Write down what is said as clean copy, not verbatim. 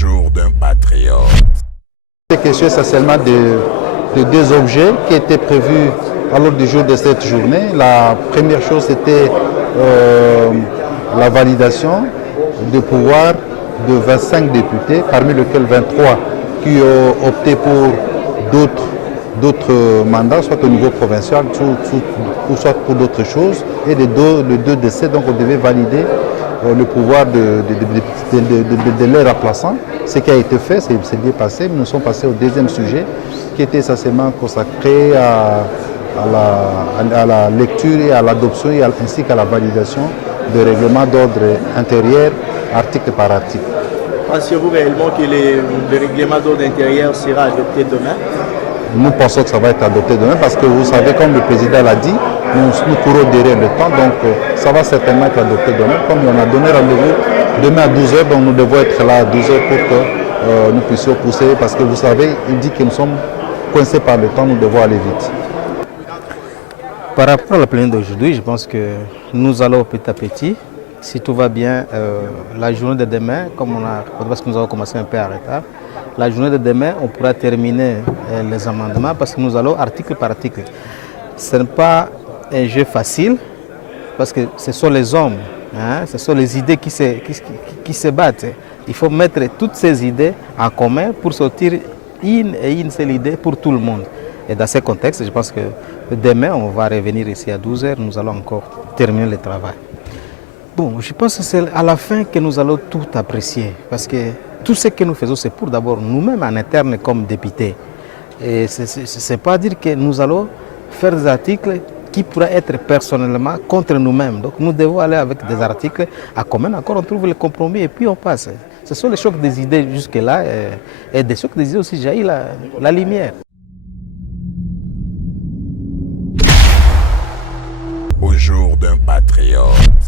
jour d'un patriote. C'est question essentiellement de deux objets qui étaient prévus à l'ordre du jour de cette journée. La première chose, c'était la validation du pouvoir de 25 députés, parmi lesquels 23 qui ont opté pour d'autres mandats, soit au niveau provincial, ou soit pour d'autres choses. Et les deux décès, donc on devait valider le pouvoir de les remplaçants. Ce qui a été fait, c'est bien passé. Nous sommes passés au deuxième sujet, qui était essentiellement consacré à la lecture et à l'adoption ainsi qu'à la validation de règlements d'ordre intérieur, article par article. Pensez-vous réellement que le règlement d'ordre intérieur sera adopté demain? Nous pensons que ça va être adopté demain parce que vous savez, comme le président l'a dit, nous courons derrière le temps, donc ça va certainement être adopté demain. Comme on a donné rendez-vous demain à 12h, donc nous devons être là à 12h pour que nous puissions pousser, parce que vous savez, il dit que nous sommes coincés par le temps, nous devons aller vite. Par rapport à la plénière d'aujourd'hui, je pense que nous allons petit à petit. Si tout va bien, la journée de demain, parce que nous avons commencé un peu en retard, la journée de demain, on pourra terminer les amendements parce que nous allons article par article. Ce n'est pas un jeu facile parce que ce sont les hommes, hein, ce sont les idées qui se battent. Il faut mettre toutes ces idées en commun pour sortir une seule idée pour tout le monde. Et dans ce contexte, je pense que demain, on va revenir ici à 12h, nous allons encore terminer le travail. Bon, je pense que c'est à la fin que nous allons tout apprécier, parce que tout ce que nous faisons, c'est pour d'abord nous-mêmes en interne comme députés. Et ce n'est pas dire que nous allons faire des articles qui pourraient être personnellement contre nous-mêmes. Donc nous devons aller avec des articles à commun accord, on trouve le compromis et puis on passe. Ce sont les chocs des idées jusque-là et des chocs des idées aussi jaillit la lumière. Au jour d'un patriote.